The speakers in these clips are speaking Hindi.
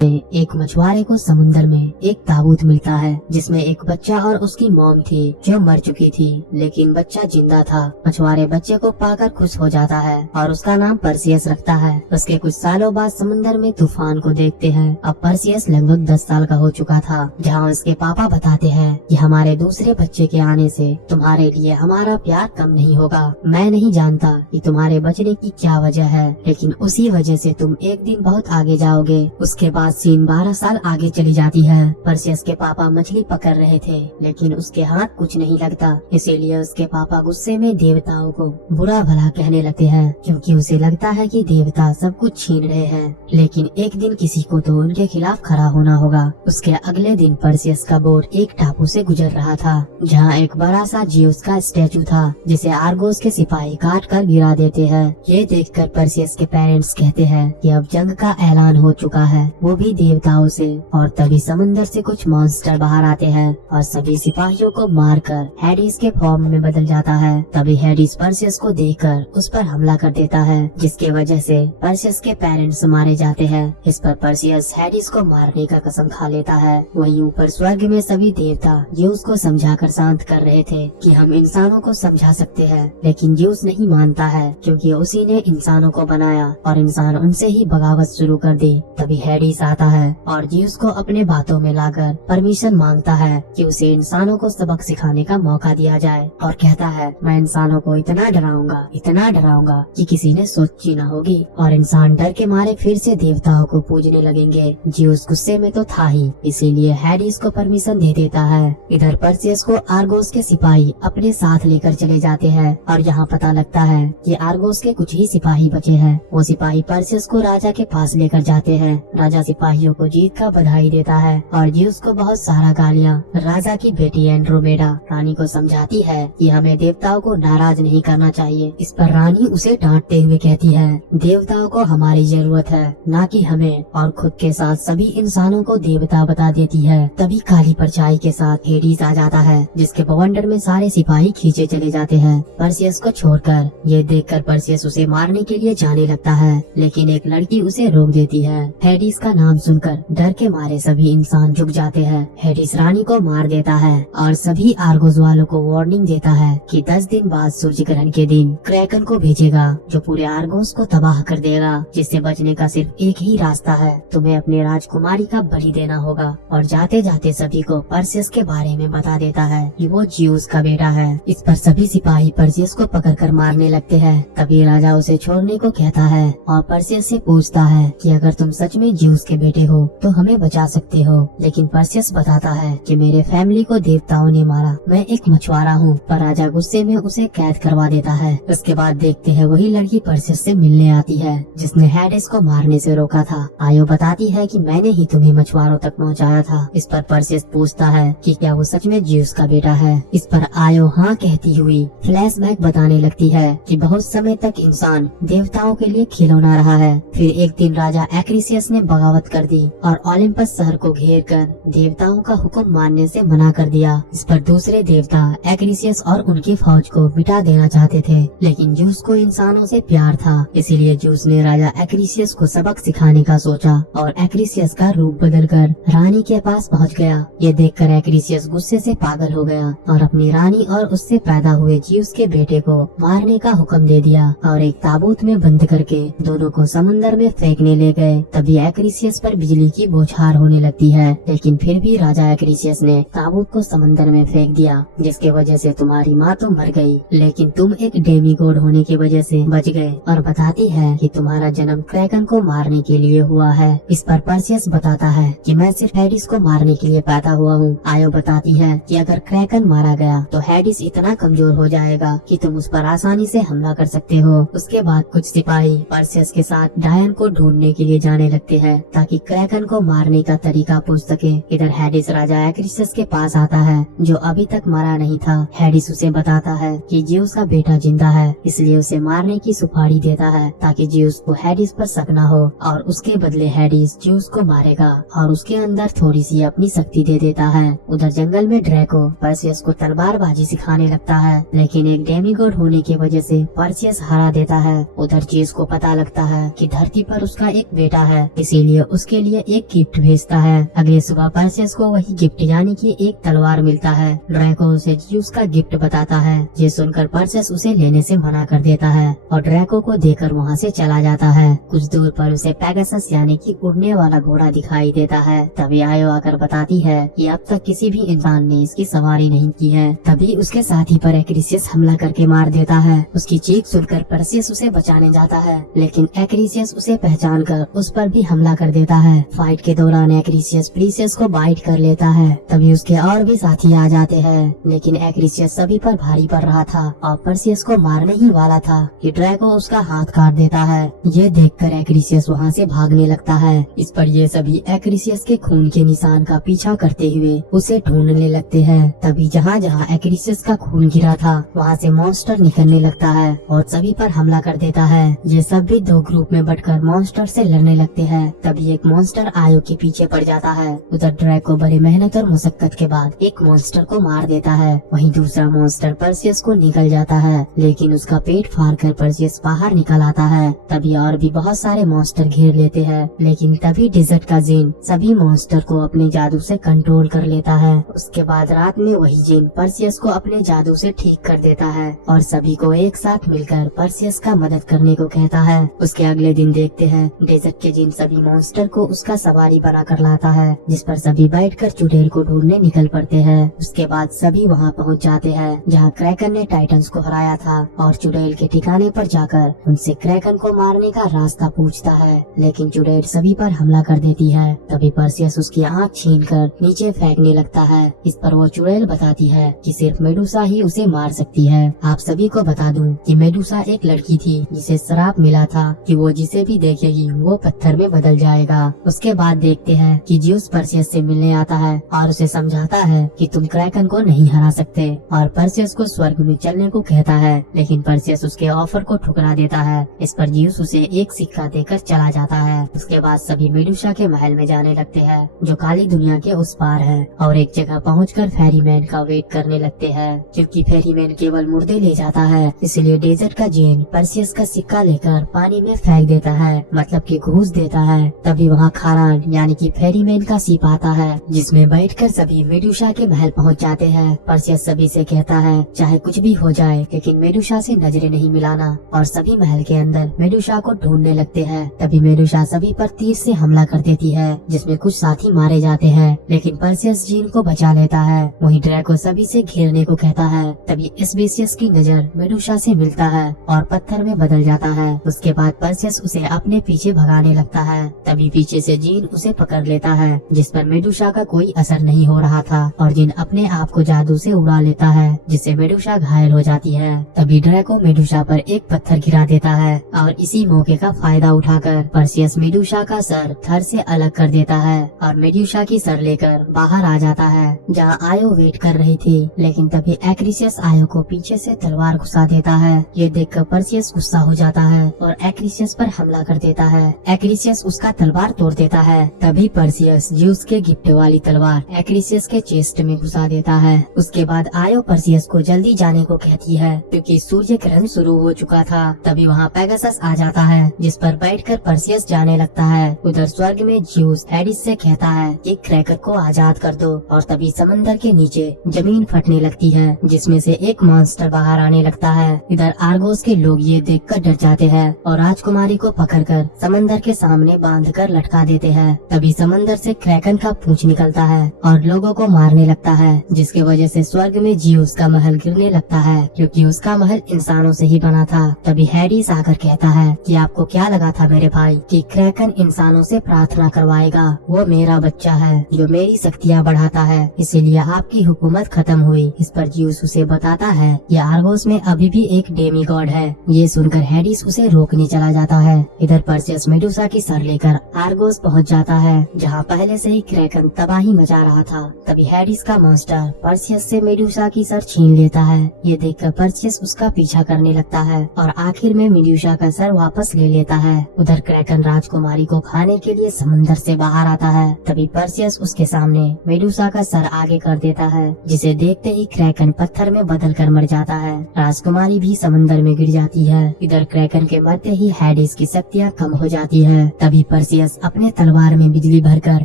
एक मछुआरे को समुद्र में एक ताबूत मिलता है जिसमें एक बच्चा और उसकी मॉम थी जो मर चुकी थी, लेकिन बच्चा जिंदा था। मछुआरे बच्चे को पाकर खुश हो जाता है और उसका नाम परसियस रखता है। उसके कुछ सालों बाद समुद्र में तूफान को देखते हैं। अब परसियस लगभग 10 साल का हो चुका था, जहाँ उसके पापा बताते हैं कि हमारे दूसरे बच्चे के आने से तुम्हारे लिए हमारा प्यार कम नहीं होगा। मैं नहीं जानता कि तुम्हारे बचने की क्या वजह है, लेकिन उसी वजह से तुम एक दिन बहुत आगे जाओगे। उसके बाद सीन 12 साल आगे चली जाती है। परसियस के पापा मछली पकड़ रहे थे, लेकिन उसके हाथ कुछ नहीं लगता। इसीलिए उसके पापा गुस्से में देवताओं को बुरा भला कहने लगते हैं, क्योंकि उसे लगता है कि देवता सब कुछ छीन रहे हैं। लेकिन एक दिन किसी को तो उनके खिलाफ खड़ा होना होगा। उसके अगले दिन परसियस का बोट एक टापू से गुजर रहा था, जहाँ एक बड़ा सा जिउस का स्टैचू था, जिसे आर्गोस के सिपाही काट कर गिरा देते हैं। ये देखकर परसियस के पेरेंट्स कहते हैं कि अब जंग का ऐलान हो चुका है, वो भी देवताओं से। और तभी समंदर से कुछ मॉन्स्टर बाहर आते हैं और सभी सिपाहियों को मारकर हैडिस के फॉर्म में बदल जाता है। तभी हैडिस परसियस को देखकर उस पर हमला कर देता है, जिसके वजह से परसियस के पेरेंट्स मारे जाते हैं। इस पर परसियस हैडिस को मारने का कसम खा लेता है। वहीं ऊपर स्वर्ग में सभी देवता ज्यूस को समझाकर शांत कर रहे थे कि हम इंसानों को समझा सकते हैं, लेकिन ज्यूस नहीं मानता है, क्योंकि उसी ने इंसानों को बनाया और इंसान उनसे ही बगावत शुरू कर दी। तभी हैडिस आता है और ज्यूस को अपने बातों में लाकर परमिशन मांगता है कि उसे इंसानों को सबक सिखाने का मौका दिया जाए, और कहता है मैं इंसानों को इतना डराऊंगा कि किसी ने सोची न होगी, और इंसान डर के मारे फिर से देवताओं को पूजने लगेंगे। ज्यूस गुस्से में तो था ही, इसीलिए हैडिस को परमिशन दे देता है। इधर परसियस को आर्गोस के सिपाही अपने साथ लेकर चले जाते हैं, और यहाँ पता लगता है कि आर्गोस के कुछ ही सिपाही बचे हैं। वो सिपाही परसियस को राजा के पास लेकर जाते हैं। राजा सिपाहियों को जीत का बधाई देता है और ज्यूस को बहुत सारा गालियाँ। राजा की बेटी एंड्रोमेडा रानी को समझाती है कि हमें देवताओं को नाराज नहीं करना चाहिए। इस पर रानी उसे डांटते हुए कहती है देवताओं को हमारी जरूरत है, ना कि हमें, और खुद के साथ सभी इंसानों को देवता बता देती है। तभी काली परछाई के साथ हेडिस आ जाता है, जिसके बवंडर में सारे सिपाही खींचे चले जाते हैं परसियस को छोड़कर। ये देखकर परसियस उसे मारने के लिए जाने लगता है, लेकिन एक लड़की उसे रोक देती है। हेडिस का नाम सुनकर डर के मारे सभी इंसान झुक जाते हैं। हेडिस रानी को मार देता है और सभी आर्गोस वालों को वार्निंग देता है कि 10 दिन बाद सूर्य ग्रहण के दिन क्रैकन को भेजेगा, जो पूरे आर्गोस को तबाह कर देगा। जिससे बचने का सिर्फ एक ही रास्ता है, तुम्हें अपने राजकुमारी का बलि देना होगा। और जाते जाते सभी को परसियस के बारे में बता देता है कि वो ज्यूस का बेटा है। इस पर सभी सिपाही परसियस को पकड़कर मारने लगते हैं। तभी राजा उसे छोड़ने को कहता है और परसियस से पूछता है कि अगर तुम सच में ज्यूस के बेटे हो तो हमें बचा सकते हो। लेकिन परसियस बताता है कि मेरे फैमिली को देवताओं ने मारा, मैं एक मछुआरा हूँ। पर राजा गुस्से में उसे कैद करवा देता है। उसके बाद देखते हैं वही लड़की परसियस से मिलने आती है जिसने हैडिस को मारने से रोका था। आयो बताती है कि मैंने ही तुम्हें मछुआरों तक पहुँचाया था। इस पर परसियस पूछता है कि क्या वो सच में ज्यूस का बेटा है। इस पर आयो हाँ कहती हुई फ्लैशबैक बताने लगती है कि बहुत समय तक इंसान देवताओं के लिए खिलौना रहा है। फिर एक दिन राजा एक्रिसियस ने बगावत कर दी और ओलिम्पस शहर को घेर कर देवताओं का हुक्म मानने से मना कर दिया। इस पर दूसरे देवता एक्रिसियस और उनकी फौज को मिटा देना चाहते थे, लेकिन ज्यूस को इंसानों से प्यार था। इसीलिए ज्यूस ने राजा एक्रिसियस को सबक सिखाने का सोचा और एक्रिसियस का रूप बदलकर रानी के पास पहुंच गया। ये देखकर एक्रिसियस गुस्से से पागल हो गया और अपनी रानी और उससे पैदा हुए ज्यूस के बेटे को मारने का हुक्म दे दिया और एक ताबूत में बंद करके दोनों को समुद्र में फेंकने ले गए। तभी एक्रिसियस पर बिजली की बौछार होने लगती है, लेकिन फिर भी राजा एक्रिसियस ने ताबूत को समंदर में फेंक दिया, जिसके वजह से तुम्हारी माँ तो मर गई, लेकिन तुम एक डेमीगॉड होने की वजह से बच गए। और बताती है कि तुम्हारा जन्म क्रैकन को मारने के लिए हुआ है। इस पर परसियस बताता है कि मैं सिर्फ हैडिस को मारने के लिए पैदा हुआ हूँ। आयो बताती है कि अगर क्रैकन मारा गया तो हैडिस इतना कमजोर हो जाएगा कि तुम उस पर आसानी से हमला कर सकते हो। उसके बाद कुछ सिपाही परसियस के साथ डायन को ढूंढने के लिए जाने लगते हैं ताकि क्रैकन को मारने का तरीका पूछ सके। इधर हैडिस राजा एक्रिसियस के पास आता है, जो अभी तक मरा नहीं था। हैडिस उसे बताता है कि ज्यूस का बेटा जिंदा है, इसलिए उसे मारने की सुपारी देता है ताकि ज्यूस को हैडिस पर शक न हो, और उसके बदले हैडिस ज्यूस को मारेगा और उसके अंदर थोड़ी सी अपनी शक्ति दे देता है। उधर जंगल में ड्रैको परसियस को तलवारबाजी सिखाने लगता है, लेकिन एक डेमीगॉड होने की वजह से परसियस हरा देता है। उधर ज्यूस को पता लगता है कि धरती पर उसका एक बेटा है, इसीलिए उसके लिए एक गिफ्ट भेजता है। अगले सुबह परसियस को वही गिफ्ट यानी कि एक तलवार मिलता है। ड्रैको उसे ज़्यूस का गिफ्ट बताता है। ये सुनकर परसियस उसे लेने से मना कर देता है और ड्रैको को देकर वहाँ से चला जाता है। कुछ दूर पर उसे पेगासस यानी कि उड़ने वाला घोड़ा दिखाई देता है। तभी आयो आकर बताती है कि अब तक किसी भी इंसान ने इसकी सवारी नहीं की है। तभी उसके साथी पर एक्रीसियस हमला करके मार देता है। उसकी चीख सुनकर परसियस उसे बचाने जाता है, लेकिन एक्रीसियस उसे पहचान कर उस पर भी हमला कर देता है। फाइट के दौरान एक्रीसियस प्रीसियस को बाइट कर लेता है। तभी उसके और भी साथी आ जाते हैं, लेकिन एक्रीसियस सभी पर भारी पड़ रहा था और परसियस को मारने ही वाला था कि ड्रैको उसका हाथ काट देता है। ये देखकर एक्रीसियस वहाँ से भागने लगता है। इस पर ये सभी एक्रीसियस के खून के निशान का पीछा करते हुए उसे ढूंढने लगते हैं। तभी जहाँ जहाँ एक्रीसियस का खून गिरा था वहाँ से मॉन्स्टर निकलने लगता है और सभी पर हमला कर देता है। ये सब भी दो ग्रुप में बंटकर मॉन्स्टर से लड़ने लगते हैं। तभी एक मॉन्स्टर आयो के पीछे पड़ जाता है। उधर ड्रैको बड़ी मेहनत और मुशक्कत के बाद एक मॉन्स्टर को मार देता है। वहीं दूसरा मॉन्स्टर परसियस को निकल जाता है, लेकिन उसका पेट फाड़ कर परसियस बाहर निकल आता है। तभी और भी बहुत सारे मॉन्स्टर घेर लेते हैं, लेकिन तभी डेजर्ट का जिन सभी मॉन्स्टर को अपने जादू से कंट्रोल कर लेता है। उसके बाद रात में वही जिन परसियस को अपने जादू से ठीक कर देता है और सभी को एक साथ मिलकर परसियस का मदद करने को कहता है। उसके अगले दिन देखते हैं डेजर्ट के जिन सभी मॉन्स्टर को उसका सवारी बना कर लाता है, जिस पर सभी बैठकर चुड़ैल को ढूंढने निकल पड़ते हैं। उसके बाद सभी वहाँ पहुँच जाते हैं जहाँ क्रैकन ने टाइटन्स को हराया था और चुड़ैल के ठिकाने पर जाकर उनसे क्रैकन को मारने का रास्ता पूछता है, लेकिन चुड़ैल सभी पर हमला कर देती है। तभी परसियस उसकी आँख छीनकर नीचे फेंकने लगता है। इस पर वो चुड़ैल बताती है कि सिर्फ मेडुसा ही उसे मार सकती है। आप सभी को बता दूं कि मेडुसा एक लड़की थी जिसे श्राप मिला था कि वो जिसे भी देखेगी वो पत्थर में बदल जाएगा। उसके बाद देखते हैं कि ज़्यूस परसियस से मिलने आता है और उसे समझाता है कि तुम क्रैकन को नहीं हरा सकते और परसियस को स्वर्ग में चलने को कहता है, लेकिन परसियस उसके ऑफर को ठुकरा देता है। इस पर ज़्यूस उसे एक सिक्का देकर चला जाता है। उसके बाद सभी मेडुसा के महल में जाने लगते हैं जो काली दुनिया के उस पार है और एक जगह पहुंचकर फेरीमैन का वेट करने लगते हैं, क्योंकि फेरीमैन केवल मुर्दे ले जाता है। इसलिए डेजर्ट का जिन परसियस का सिक्का लेकर पानी में फेंक देता है, मतलब कि घूस देता है। तभी वहाँ खारान यानी कि फेरीमैन का सीप आता है, जिसमें बैठकर सभी मेडुसा के महल पहुँच जाते हैं। परसियस सभी से कहता है चाहे कुछ भी हो जाए लेकिन मेडुसा से नजरें नहीं मिलाना, और सभी महल के अंदर मेडुसा को ढूंढने लगते हैं। तभी मेडुसा सभी पर तीर से हमला कर देती है, जिसमें कुछ साथी मारे जाते हैं, लेकिन परसियस जिन को बचा लेता है। वहीं ड्रैको सभी से घेरने को कहता है। तभी एस्बेसियस की नजर मेडुसा से मिलता है और पत्थर में बदल जाता है। उसके बाद परसियस उसे अपने पीछे भगाने लगता है। तभी पीछे से जिन उसे पकड़ लेता है, जिस पर मेडुसा का कोई असर नहीं हो रहा था और जिन अपने आप को जादू से उड़ा लेता है, जिससे मेडुसा घायल हो जाती है। तभी ड्रैको मेडुसा पर एक पत्थर गिरा देता है और इसी मौके का फायदा उठाकर परसियस मेडुसा का सर थर से अलग कर देता है और मेडुसा की सर लेकर बाहर आ जाता है जहाँ आयो वेट कर रही थी। लेकिन तभी एक्रीसियस आयो को पीछे से तलवार घुसा देता है। ये देखकर परसियस गुस्सा हो जाता है और एक्रीसियस पर हमला कर देता है। एक्रीसियस उसका तलवार तोड़ देता है। तभी परसियस ज़्यूस के गिफ्ट वाली तलवार एक्रीसियस के चेस्ट में घुसा देता है। उसके बाद आयो परसियस को जल्दी जाने को कहती है क्योंकि सूर्य ग्रहण शुरू हो चुका था। तभी वहाँ पेगासस आ जाता है, जिस पर बैठकर परसियस जाने लगता है। उधर स्वर्ग में ज़्यूस हेडिस से कहता है कि क्रैकर को आजाद कर दो, और तभी समंदर के नीचे जमीन फटने लगती है, जिसमें से एक मॉन्स्टर बाहर आने लगता है। इधर आर्गोस के लोग ये देखकर डर जाते हैं और राजकुमारी को पकड़कर समंदर के सामने बांधकर लटका देते हैं। तभी समंदर से क्रैकन का पूंछ निकलता है और लोगों को मारने लगता है, जिसकी वजह से स्वर्ग में ज़्यूस का महल गिरने लगता है, क्योंकि उसका महल इंसानों से ही बना था। तभी हेडिस आकर कहता है कि आपको क्या लगा था मेरे भाई कि क्रैकन इंसानों से प्रार्थना करवाएगा? वो मेरा बच्चा है जो मेरी शक्तियाँ बढ़ाता है, इसीलिए आपकी हुकूमत खत्म हुई। इस पर ज़्यूस उसे बताता है कि आर्गोस में अभी भी एक डेमी गॉड है। ये सुनकर हेडिस उसे रोकने चला जाता है। इधर परसियस मेडुसा की सर लेकर आर्गोस पहुंच जाता है, जहां पहले से ही क्रैकन तबाही मचा रहा था। तभी हेडिस का मॉन्स्टर परसियस से मेडुसा की सर छीन लेता है। ये देखकर परसियस उसका पीछा करने लगता है और आखिर में मेडुसा का सर वापस ले लेता है। उधर क्रैकन राजकुमारी को खाने के लिए समंदर से बाहर आता है। तभी परसियस उसके सामने मेडुसा का सर आगे कर देता है, जिसे देखते ही क्रैकन पत्थर में बदल कर मर जाता है। राजकुमारी भी समंदर में गिर जाती है। इधर क्रैकन के मरते ही हेडिस की शक्तियाँ कम हो जाती है। तभी परसियस पर्सियस अपने तलवार में बिजली भरकर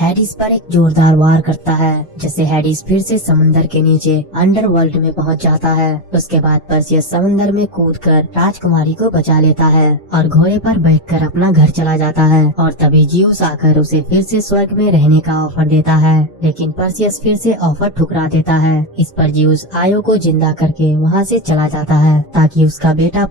हैडिस पर एक जोरदार वार करता है, जिससे हैडिस फिर से समुंदर के नीचे अंडरवर्ल्ड में पहुंच जाता है। उसके बाद पर्सियस समुंदर में कूदकर राजकुमारी को बचा लेता है और घोड़े पर बैठकर अपना घर चला जाता है। और तभी जियूस आकर उसे फिर से स्वर्ग में रहने का ऑफर देता है, लेकिन पर्सियस फिर से ऑफर ठुकरा देता है। इस पर जियूस आयो को जिंदा करके वहाँ से चला जाता है ताकि उसका बेटा